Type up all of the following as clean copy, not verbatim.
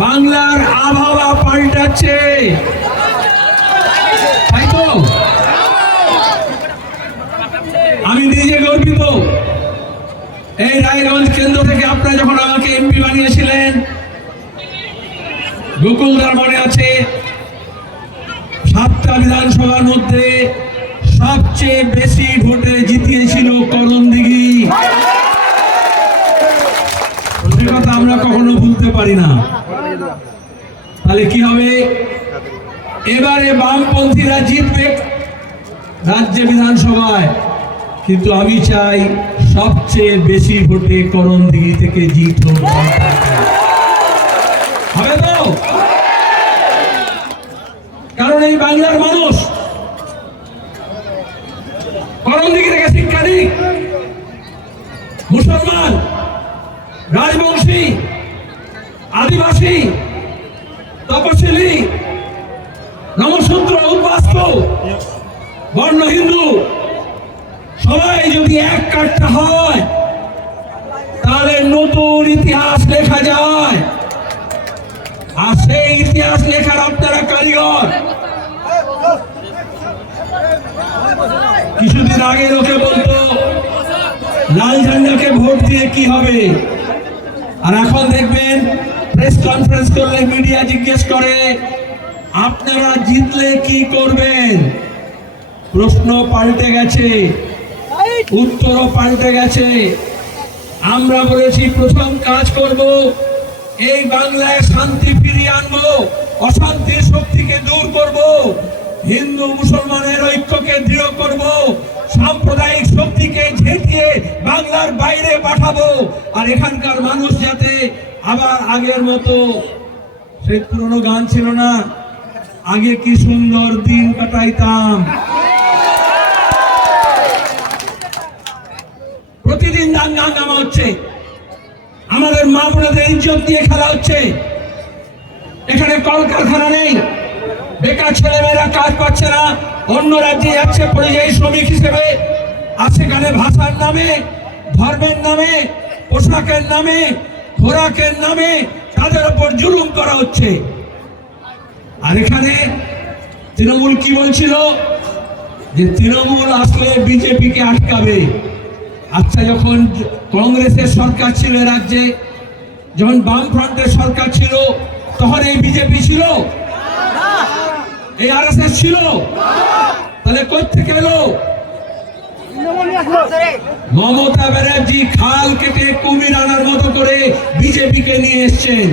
বাংলার আবহাওয়া পাল্টাচ্ছে, তাই তো? আমি নিজে গর্বিত। এই রায়গঞ্জ কেন্দ্র থেকে আপনারা যখন আমাকে এমপি বানিয়েছিলেন, গোকুলদার মনে আছে, 7টা বিধানসভার মধ্যে সবচেয়ে বেশি ভোটে জিতিয়েছিল করণদিঘি। সে কথা আমরা কখনো ভুলতে পারি না। তাহলে কি হবে? এবারে বামপন্থীরা জিতবে রাজ্য বিধানসভায়, কিন্তু আমি চাই সবচেয়ে বেশি ভোটে করণদিঘি থেকে জিত হবে তো? কারণ এই বাংলার মানুষ করণদিঘি থেকে শিক্ষা নিক। মুসলমান, রাজবংশী, আদিবাসী, তপশিলি, নমশূদ্র, উদ্বাস্ত, বর্ণ হিন্দু সবাই যদি এক কাট্টা হয়, তাহলে নতুন ইতিহাস লেখা যায়। আর সেই ইতিহাস লেখার আপনারা কারিগর। কিছুদিন আগে লোকে বলতো লাল ঝান্ডাকে ভোট দিয়ে কি হবে, আর এখন দেখবেন প্রেস কনফারেন্স করলে মিডিয়া জিজ্ঞেস করে আপনারা জিতলে কি করবেন। প্রশ্ন পাল্টে গেছে, উত্তরও পাল্টে গেছে। আমরা বলেছি প্রথম কাজ করব এই বাংলায় শান্তি ফিরিয়ে আনবো, অশান্তির শক্তিকে দূর করব, হিন্দু মুসলমানের ঐক্যকে দৃঢ় করব, সাম্প্রদায়িক শক্তিকে ঝেঁটিয়ে বাংলার বাইরে পাঠাবো। আর এখানকার মানুষ যাতে আবার আগের মতো, সেই পুরনো গান ছিল না, আগে কি সুন্দর দিন কাটাইতাম, প্রতিদিন দাঙ্গা হাঙ্গামা হচ্ছে, আমাদের মা বোনদের ইজ্জত দিয়ে খেলা হচ্ছে। এখানে কলকারখানা নেই, বেকার ছেলেমেয়েরা কাজ পাচ্ছে না, অন্য রাজ্যে যাচ্ছে পরিযায়ী শ্রমিক হিসেবে। আর সেখানে ভাষার নামে, ধর্মের নামে, পোশাকের নামে, খোরাকের নামে তাদের উপর জুলুম করা হচ্ছে। আর এখানে তৃণমূল কি বলছিল যে তৃণমূল আসলে বিজেপিকে আটকাবে। আচ্ছা, যখন কংগ্রেসের সরকার ছিল রাজ্যে, যখন বামফ্রন্টের সরকার ছিল, তখন এই বিজেপি ছিল, এই আরএসএস ছিল, তাহলে কোত্থেকে এলো? মমতা ব্যানার্জি খাল কেটে কুমির আনার মতো করে বিজেপিকে নিয়ে এসছেন।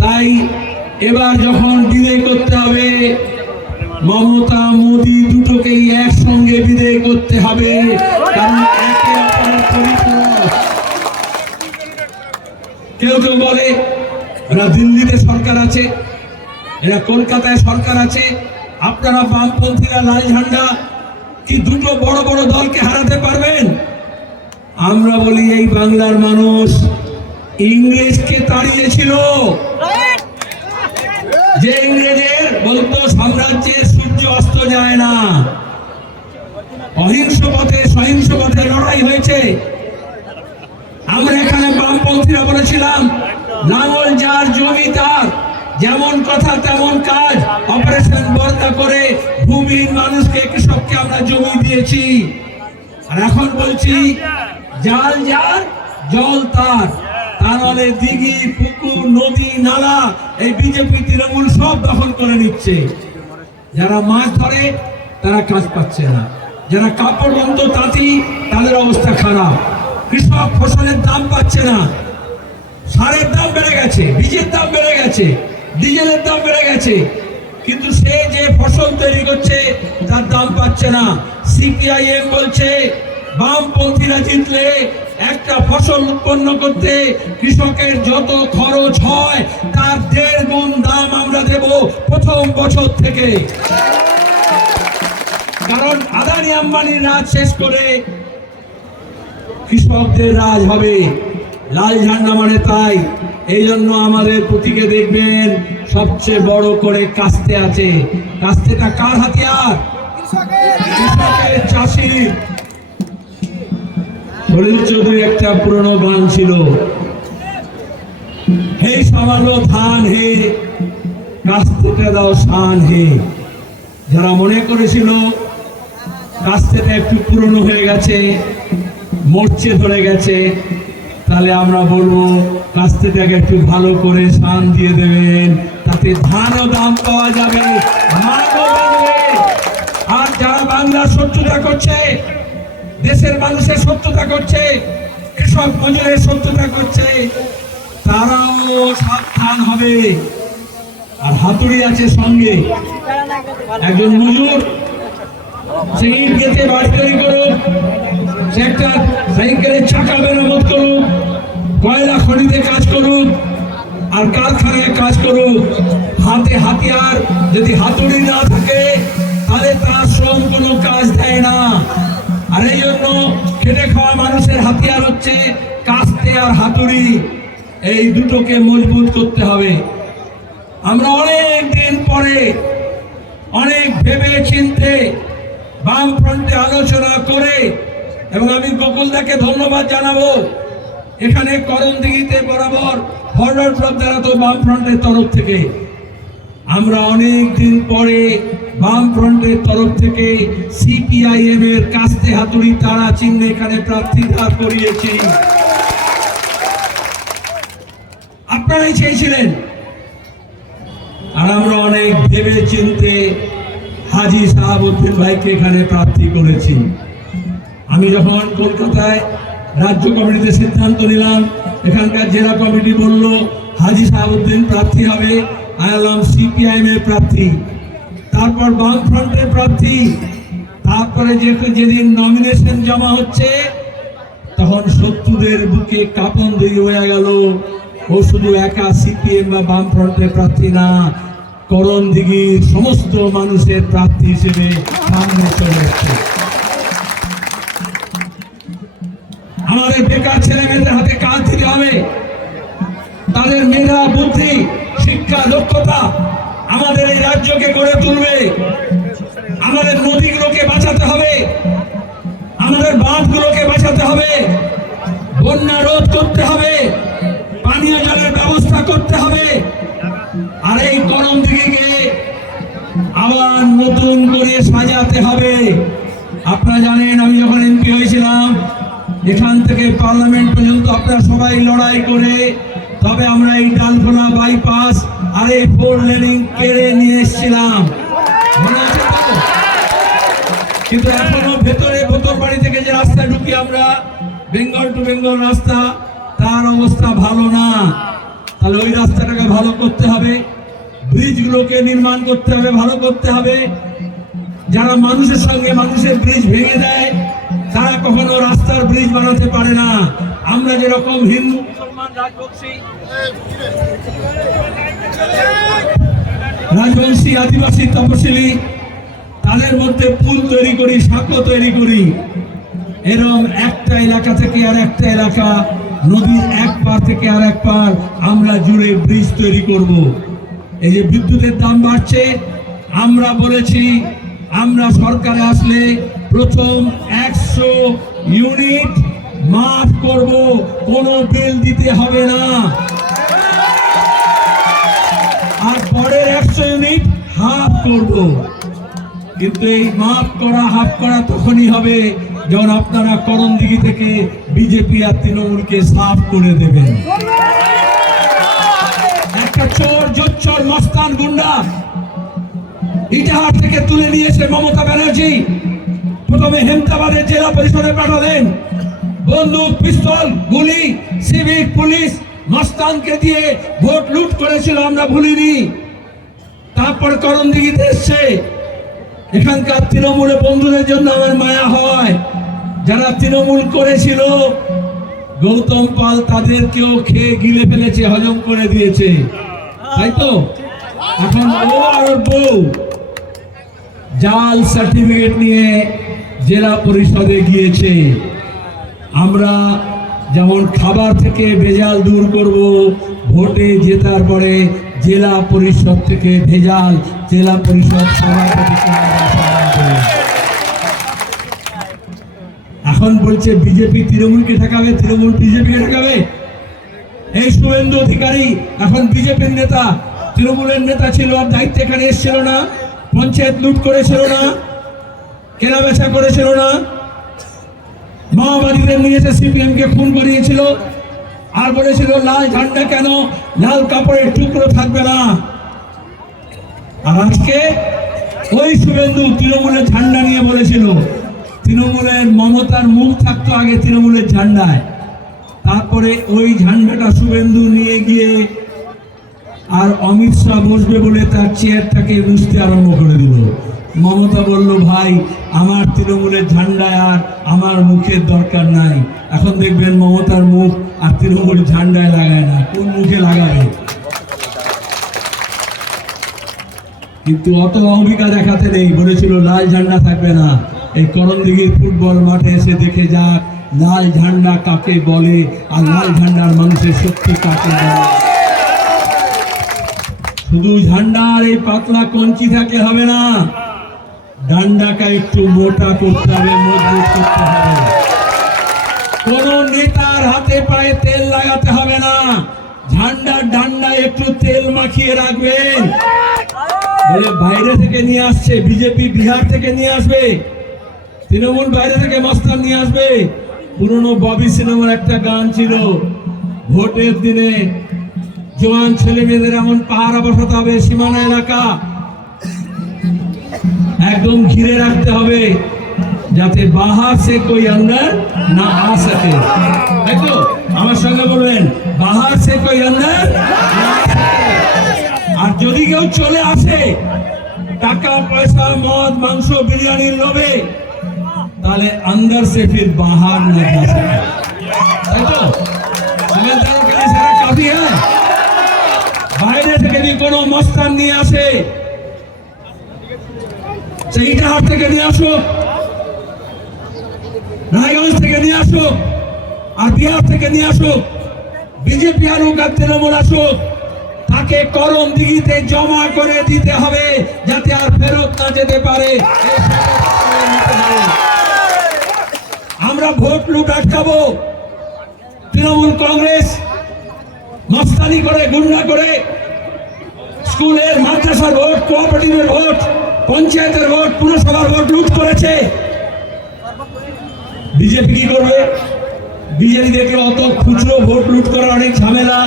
তাই এবার যখন বিদায় করতে হবে, মমতা মোদি দুটোকেই একসঙ্গে বিদায় করতে হবে, কারণ একে অপরের পরিপূরক। কেউ কেউ বলে এরা দিল্লিতে সরকার আছে, এরা কলকাতায় সরকার আছে, আপনারা বামপন্থীরা লাল ঝান্ডা কি দুটো বড় বড় দলকে হারাতে পারবেন? আমরা বলি এই বাংলার মানুষ ইংরেজকে তাড়িয়েছিল। যে ইংরেজের বলতো সাম্রাজ্যের সূর্য অস্ত যায় না, অহিংস পথে সহিংস পথে লড়াই হয়েছে। আমরা এখানে বামপন্থীরা বলেছিলাম লাঙল যার জমি তার, যেমন কথা তেমন কাজ। অপারেশন বর্তা করে ভূমিহীন মানুষকে, কৃষককে আমরা জমি দিয়েছি। আর এখন বলছি জাল যার জল তার, তাহলে দিঘি, পুকুর, নদী, নালা এই বিজেপি তৃণমূল সব দখল করে নিচ্ছে। যারা মাছ ধরে তারা কাজ পাচ্ছে না, যারা কাপড় বন্ধ তাঁতি তাদের অবস্থা খারাপ, কৃষক ফসলের দাম পাচ্ছে না, সারের দাম বেড়ে গেছে, বীজের দাম বেড়ে গেছে, ডিজেলের দাম বেড়ে গেছে, কিন্তু সে যে ফসল তৈরি করছে তার দাম পাচ্ছে না। সিপিআইএম বলছে বামপন্থীরা জিতলে একটা ফসল উৎপন্ন করতে কৃষকের যত খরচ হয় তার 1.5 গুণ দাম আমরা দেব প্রথম বছর থেকে। কারণ আদানি আম্বানির রাজ শেষ করে কৃষকদের রাজ হবে। লাল ঝান্ডা মানে তাই। এই জন্য আমাদের প্রতীকে দেখবেন সবচেয়ে বড় করে কাস্তে আছে। কাস্তেটা কার হাতিয়ার? কৃষকের, চাষির। সলিল চৌধুরী একটা পুরনো গান ছিল, হে সমালো ধান হে, কাস্তেটা দাও শান হে। যারা মনে করেছিল কাস্তেটা একটু পুরনো হয়ে গেছে, মরচে ধরে গেছে, তাহলে আমরা বলবো কাস্তেটাকে একটু ভালো করে শান দিয়ে দেবেন, তাতে ধানও দাম পাওয়া যাবে, মানও বাড়বে। আর যারা বাংলার শত্রুতা করছে, দেশের মানুষের শত্রুতা করছে, কৃষক মজুরের শত্রুতা করছে, তারাও সাবধান হবে। আর হাতুড়ি আছে সঙ্গে, একজন মজুর সে ইট গেঁথে বাড়ি তৈরি করুক, সে একটা সাইকেলের চাকা মেরামত করুক, কয়লা খনিতে কাজ করুক, আর কারখানায় কাজ করুক, হাতে হাতিয়ার যদি হাতুড়ি না থাকে তাহলে তার শ্রম কোনো কাজ দেয় না। আর এই জন্য খেটে খাওয়া মানুষের হাতিয়ার হচ্ছে কাস্তে আর হাতুড়ি, এই দুটোকে মজবুত করতে হবে। আমরা অনেক দিন পরে অনেক ভেবে চিন্তে বাম ফ্রন্টে আলোচনা করে, এবং আমি গোকুলদাকে ধন্যবাদ জানাবো, এখানে করণদিঘিতে বরাবর ফরওয়ার্ড ব্লক দ্বারা তো বাম ফ্রন্টের তরফ থেকে আমরা অনেক দিন পরে বাম ফ্রন্টের তরফ থেকে সিপিআইএম এর কাস্তে হাতুড়ি তারা চিহ্নে এখানে প্রার্থী দাঁড় করিয়েছি। আপনারাই চেয়েছিলেন, আর আমরা অনেক ভেবে চিনতে হাজী শাহাবুদ্দিন ভাইকে এখানে প্রার্থী করেছি। আমি যখন কলকাতায় রাজ্য কমিটিতে সিদ্ধান্ত নিলাম, এখানকার জেলা কমিটি বলল হাজী শাহাবুদ্দিন প্রার্থী হবে, আলাম সিপিআইএম এর প্রার্থী, তারপর বাম ফ্রন্টের প্রার্থী, তারপরে যেদিন নমিনেশন জমা হচ্ছে তখন শত্রুদের বুকে কাঁপন দিয়ে হয়ে গেল, ও শুধু একা সিপিএম বা বাম ফ্রন্টের প্রার্থী না, করণদিঘির সমস্ত মানুষের প্রার্থী হিসেবে সামনে চলে এসেছে। আমাদের বেকার ছেলে মেয়েদের হাতে কাজ দিতে হবে, তাদের মেধা বুদ্ধি শিক্ষা দক্ষতা আমাদের এই রাজ্যকে গড়ে তুলবে। আমাদের নদীগুলোকে বাঁচাতে হবে, আমাদের বাঁধগুলোকে বাঁচাতে হবে, বন্যা রোধ করতে হবে, পানীয় জলের ব্যবস্থা করতে হবে। আর এই করণদিঘিকে আবার নতুন করে সাজাতে হবে। আপনারা জানেন, আমি যখন এমপি হয়েছিলাম, এখান থেকে পার্লামেন্ট পর্যন্ত আপনারা সবাই লড়াই করে তবে আমরা এই ডালখোলা বাইপাস আর এই 4 লেনিং কেড়ে নিয়ে এসেছিলাম, কিন্তু এখনো ভেতরে বোতলবাড়ি থেকে যে রাস্তা ঢুকি আমরা বেঙ্গল টু বেঙ্গল রাস্তা, তার অবস্থা ভালো না। তাহলে ওই রাস্তাটাকে ভালো করতে হবে, ব্রিজগুলোকে নির্মাণ করতে হবে, ভালো করতে হবে। যারা মানুষের সঙ্গে মানুষের ব্রিজ ভেঙে দেয় তারা কখনো রাস্তার ব্রিজ বানাতে পারে না। আমরা যেরকম হিন্দু মুসলমান রাজবংশী আদিবাসী তপশিলি তাদের মধ্যে পুল তৈরি করি, সাঁকো তৈরি করি, এরকম একটা এলাকা থেকে আর একটা এলাকা, নদীর এক পার থেকে আর এক পার আমরা জুড়ে ব্রিজ তৈরি করব। এই যে বিদ্যুতের দাম বাড়ছে, আমরা বলেছি আমরা সরকারে আসলে প্রথম 100 ইউনিট মাফ করব, কোনো বিল দিতে হবে না। আর পরের 100 ইউনিট হাফ করব। কিন্তু এই মাফ করা হাফ করা তখনই হবে যখন আপনারা করণদিঘি থেকে বিজেপি আর তৃণমূলকে সাফ করে দেবেন। একটা চোর জোচ্চর মস্তান গুন্ডা ইটাহার থেকে তুলে নিয়ে এসে মমতা ব্যানার্জি প্রথমে হেমতাবাদের জেলা পরিষদে পাঠালেন, বন্দুক পিস্তল গুলি সিভিক পুলিশ মস্তানকে দিয়ে ভোট লুট করেছিল, আমরা ভুলিনি। তারপর করণদিঘিতে এসছে। এখানকার তৃণমূলের বন্ধুদের জন্য আমার মায়া হয়, যারা তৃণমূল করেছিল গৌতম পাল তাদেরকেও খেয়ে গিলে ফেলেছে, হজম করে দিয়েছে, তাই তো? এখন ও আর বউ জাল সার্টিফিকেট নিয়ে জেলা পরিষদে গিয়েছে। আমরা যেমন খাবার থেকে ভেজাল দূর করব, ভোটে জেতার পরে জেলা পরিষদ থেকে ভেজাল জেলা পরিষদ সভাপতিকে এখন বলছে বিজেপি তৃণমূলকে ঠেকাবে, তৃণমূল বিজেপিকে ঠেকাবে। এই শুভেন্দু অধিকারী এখন বিজেপির নেতা, তৃণমূলের নেতা ছিল, আর দায়িত্ব এখানে এসেছিল না? পঞ্চায়েত লুট করেছিল না? কেনা বেচা করেছিল না? মাওবাদীদের নিয়ে এসে সিপিএম কে খুন করিয়েছিল, আর বলেছিল লাল ঝান্ডা কেন, লাল কাপড়ের টুকরো থাকবে না। আর আজকে ওই শুভেন্দু তৃণমূলের ঝান্ডা নিয়ে বলেছিল, তৃণমূলের মমতার মুখ থাকতো আগে তৃণমূলের ঝান্ডায়, তারপরে ওই ঝান্ডাটা শুভেন্দু নিয়ে গিয়ে আর অমিত শাহ বসবে বলে তার চেয়ারটাকে মুছতে আরম্ভ করে দিল। মমতা বলল, ভাই আমার তৃণমূলের ঝান্ডায় আর আমার মুখের দরকার নাই। এখন দেখবেন মমতার মুখ আর তৃণমূল ঝান্ডায় লাগায় না, কোন মুখে লাগাবে? কিন্তু অত অহমিকা দেখাতে নেই, বলেছিল লাল ঝান্ডা থাকবে না। এই করণদিঘির ফুটবল মাঠে এসে দেখে যাক লাল ঝান্ডা কাকে বলে, আর লাল ঝান্ডার মানুষের শক্তি কাকে বলে। শুধু ঝান্ডার এই পাতলা কঞ্চি থাকলে হবে না, ডান্ডাকে একটু মোটা করতে হবে, মজবুত করতে হবে। কোন নেতার হাতে পায়ে তেল লাগাতে হবে না, ঝান্ডার ডান্ডায় একটু তেল মাখিয়ে রাখবেন। বলে বাইরে থেকে নিয়ে আসছে বিজেপি, বিহার থেকে নিয়ে আসবে, তৃণমূল বাইরে থেকে মস্তান নিয়ে আসবে। পুরনো ববি সিনেমার একটা গান ছিল, ভোটের দিনে জওয়ান ছেলে মেয়েদের এমন পাহারা বসাতে হবে, সীমানা এলাকা একদম ঘিরে রাখতে হবে, যাতে বাহার সে কোই অন্দর না আ সকে। দেখো আমার সঙ্গে বলবেন, বাহার সে কোই অন্দর না আ সকে। আর যদি কেউ চলে আসে টাকা পয়সা মদ মাংস বিরিয়ানির লোভে, তাহলে अंदर से फिर बाहर न जा सके। তাই তো समझदारों के लिए सारा काफी है। বাইরে থেকে যদি কোনো মস্তান নিয়ে আসে, সেইটা হাট থেকে নিয়ে আসো, রায়গঞ্জ থেকে নিয়ে আসো, আর বিহার থেকে নিয়ে আসো, বিজেপি আর তৃণমূল আসো, তাকে করণদিঘিতে জমা করে দিতে হবে, যাতে আর ফেরত না যেতে পারে। আমরা ভোট লুট আটকাবো। তৃণমূল কংগ্রেস মস্তানি করে, গুন্ডা করে স্কুলের মাদ্রাসার ভোট, কোঅপারেটিভের ভোট, পঞ্চায়েতের ভোট, পুরসভার ভোট লুট করেছে। বিজেপি কি করবে? বিজেপি দেখে অত খুচরো ভোট লুট করা অনেক ঝামেলা,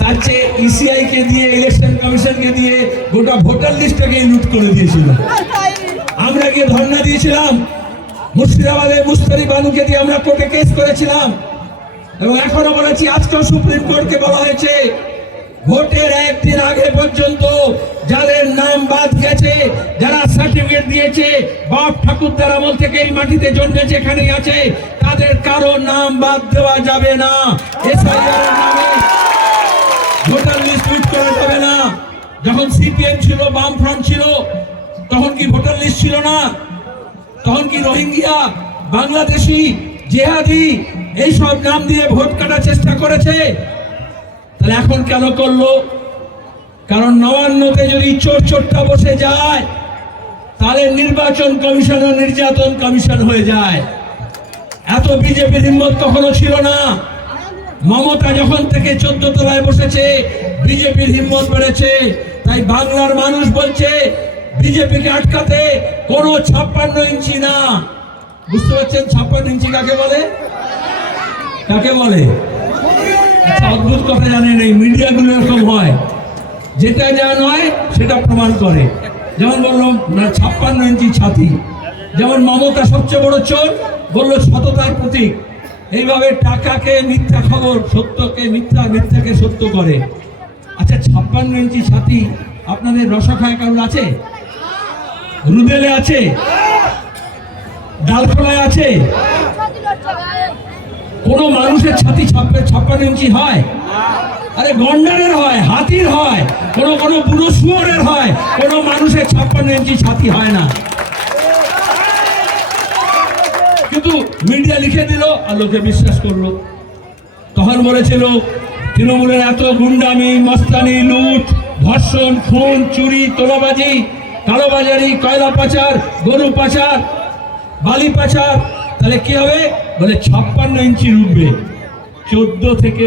তার চেয়ে ইসিআই কে দিয়ে, ইলেকশন কমিশনকে দিয়ে গোটা ভোটার লিস্টটাকে লুট করে দিয়েছিল। আমরা গিয়ে ধর্ণা দিয়েছিলাম, মুর্শিদাবাদে মুস্তারি বানুকে দিয়ে আমরা কোর্টে কেস করেছিলাম, এবং এখনো বলেছি, আজকেও সুপ্রিম কোর্টকে বলা হয়েছে ভোটের একদিন আগে পর্যন্ত যাদের নাম বাদ গেছে, যারা সার্টিফিকেট দিয়েছে বাপ ঠাকুরদার আমল থেকে এই মাটিতে জন্মেছে, এখানেই আছে, তাদের কারো নাম বাদ দেওয়া যাবে না। এসআইআর নামে ভোটার লিস্ট লুট করা যাবে না। যখন সিপিএম ছিল, বাম ফ্রন্ট ছিল, তখন কি ভোটার লিস্ট ছিল না? তখন কি রোহিঙ্গিয়া, বাংলাদেশি, জেহাদি এইসব নাম দিয়ে ভোট কাটার চেষ্টা করেছে? তাহলে এখন কেন করলো? কারণ নবান্নতে যদি চোরটা বসে যায়, তাহলে নির্বাচন কমিশন ও নির্যাতন কমিশন হয়ে যায়। এত বিজেপির হিম্মত কখনো ছিল না। মমতা যখন থেকে 14 তলায় বসেছে, বিজেপির হিম্মত বেড়েছে। তাই বাংলার মানুষ বলছে বিজেপিকে আটকাতে কোনো 56 ইঞ্চি না। বুঝতে পারছেন 56 ইঞ্চি কাকে বলে? কাকে বলে? অদ্ভুত কথা জানেন, এই মিডিয়াগুলো এরকম হয়, যেটা যা নয় সেটা প্রমাণ করে। যেমন বললো না 56 ইঞ্চি ছাতি, যেমন মমতা সবচেয়ে বড় চোর, বললো সততার প্রতীক। এইভাবে টাকাকে মিথ্যা খবর, সত্যকে মিথ্যা, মিথ্যাকে সত্য করে। আচ্ছা 56 ইঞ্চি ছাতি আপনাদের রসখায় কারণ আছে? রুদেলে আছে? ডালখোলায় আছে? কোন মানুষের ছাতি 56 ইঞ্চি হয়? আরে গন্ডারের হয়, হাতির হয়, কোন বুড়ো শুয়োরের হয়, কোন মানুষের 56 ইঞ্চি ছাতি হয় না। কিন্তু মিডিয়া লিখে দিল আর লোকে বিশ্বাস করলো। তখন বলেছিল তৃণমূলের এত গুন্ডামি, মস্তানি, লুট, ধর্ষণ, খুন, চুরি, তোলাবাজি, কালোবাজারি, কয়লা পাচার, গরু পাচার, বালি পাচার, তাহলে কি হবে? বলে 56 ইঞ্চি উঠবে। 14 থেকে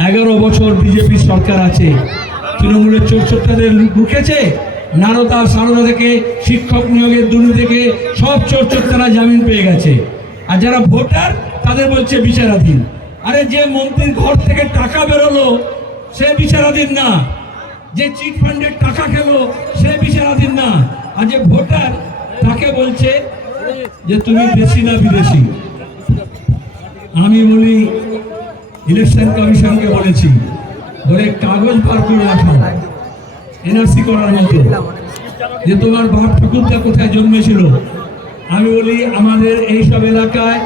11 বছর বিজেপি সরকার আছে, তৃণমূলের চোরচোরটাদের ঢুকেছে, নারদা সারদা থেকে শিক্ষক নিয়োগের দুর্নীতি থেকে সব চোরচোরটারা জামিন পেয়ে গেছে। আর যারা ভোটার তাদের বলছে বিচারাধীন। আরে যে মন্ত্রীর ঘর থেকে টাকা বেরোলো সে বিচারাধীন না, যে চিট ফান্ডের টাকা খেলো সে বিচারাধীন না, আর যে ভোটার তাকে বলছে যে তুমি দেশি না বিদেশি। আমি বলি ইলেকশন কমিশনকে বলেছি, বলে কাগজ বার করে রাখো এনআরসি করার মতো, যে তোমার বাপ ঠাকুরদা কোথায় জন্মেছিল। আমি বলি আমাদের এইসব এলাকায়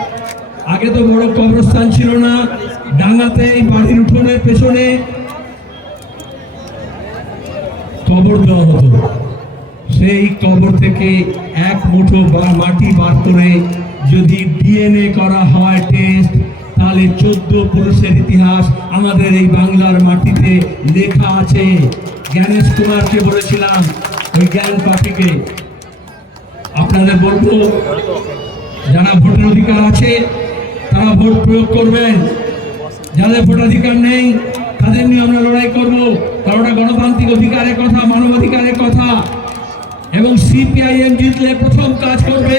আগে তো বড় কবরস্থান ছিল না, ডাঙ্গাতে এই বাড়ির উঠোনের পেছনে কবর দেওয়া হতো। সেই কবর থেকে এক মুঠো মাটি বার করে যদি ডিএনএ করা হয় টেস্ট, তাহলে 14 পুরুষের ইতিহাস আমাদের এই বাংলার মাটিতে লেখা আছে। জ্ঞানেশ কুমারকে বলেছিলাম ওই জ্ঞান পাখিকে, আপনাদের বলবো যারা ভোটের অধিকার আছে তারা ভোট প্রয়োগ করবেন, যাদের ভোটাধিকার নেই তাদের নিয়ে আমরা লড়াই করব, কারণ ওটা গণতান্ত্রিক অধিকারের কথা, মানবাধিকারের কথা। এবং সিপিআইএম জিতলে প্রথম কাজ করবে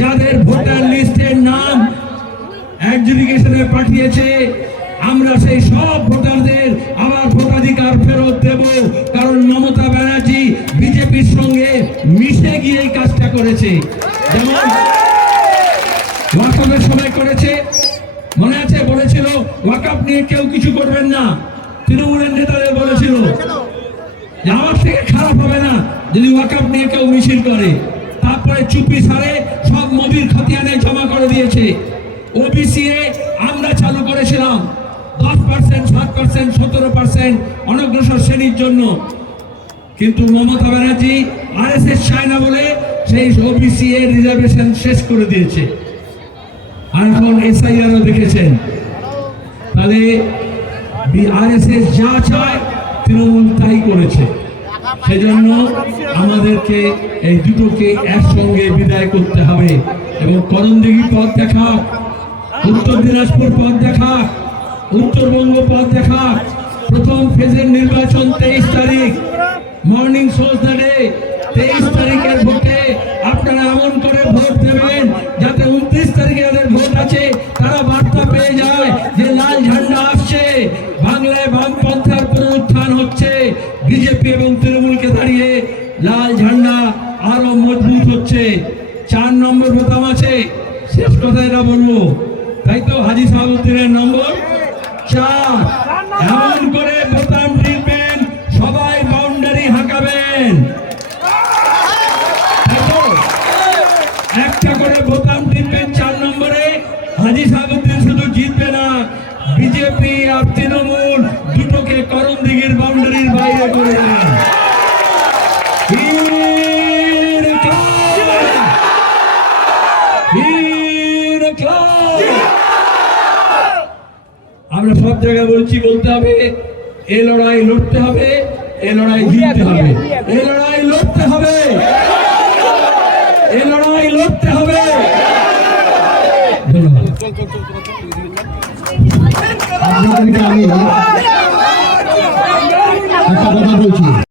যাদের ভোটার লিস্টের নাম অ্যাডজুডিকেশনে পাঠিয়েছে, আমরা সেই সব ভোটারদের আবার ভোটাধিকার ফেরত দেব। কারণ মমতা ব্যানার্জি বিজেপির সঙ্গে মিশে গিয়ে এই কাজটা করেছে। যেমন ওয়াকফের সময় করেছে, মনে আছে, বলেছিল ওয়াকফ নিয়ে কেউ কিছু করবেন না, তৃণমূলের নেতাদের বলেছিল যে আমার থেকে খারাপ হবে না যদি ওয়াকফ নিয়ে কেউ মিছিল করে। তারপরে চুপি সারে সব মোদির খতিয়ানে জমা করে দিয়েছে। ওবিসি আমরা চালু করেছিলাম 10%, 7%, 17% অনগ্রসর শ্রেণীর জন্য, কিন্তু মমতা ব্যানার্জি আরএসএস চায় না বলে সেই ওবিসি এর রিজার্ভেশন শেষ করে দিয়েছে। আর এখন এসআইআরও দেখেছেন, তাহলে আরএসএস যা চায় তৃণমূল তাই করেছে। সেজন্য আমাদেরকে এই দুটোকে একসঙ্গে বিদায় করতে হবে এবং করণদিঘি পথ দেখা, উত্তর দিনাজপুর পথ দেখা, উত্তরবঙ্গ পথ দেখা। প্রথম ফেজের নির্বাচন 23 তারিখ, মর্নিং শোজ দ্য ডে। 23 তারিখের ভোটে আপনারা এমন করে ভোট দেবেন যাতে 29 তারিখে যাদের ভোট আছে তারা বার্তা পেয়ে যায় যে লাল ঝান্ডা আসছে, বাংলায় বামপন্থার পুনরুত্থান হচ্ছে, বিজেপি এবং তৃণমূলকে দাঁড়িয়ে লাল ঝান্ডা আরো মজবুত হচ্ছে। 4 নম্বর বোতাম আছে, শেষ কথা এটা বলবো, তাই তো হাজী সাহাবুদ্দিনের নম্বর 4। এমন করে বোতাম টিপবেন সবাই বাউন্ডারি হাঁকাবেন, একটা করে বোতাম টিপবেন 4 নম্বরে। হাজী সাহাবুদ্দিন শুধু জিতবে না, বিজেপি আর তৃণমূল দুটোকে করণদিঘির বাউন্ডারির বাইরে করে দেবেন। আমরা সব জায়গায় বলছি, বলতে হবে এ লড়াই লড়তে হবে, এ লড়াই জিততে হবে, এ লড়াই লড়তে হবে, এ লড়াই লড়তে হবে। ধন্যবাদ। আপনাদেরকে আমি একটা কথা বলছি।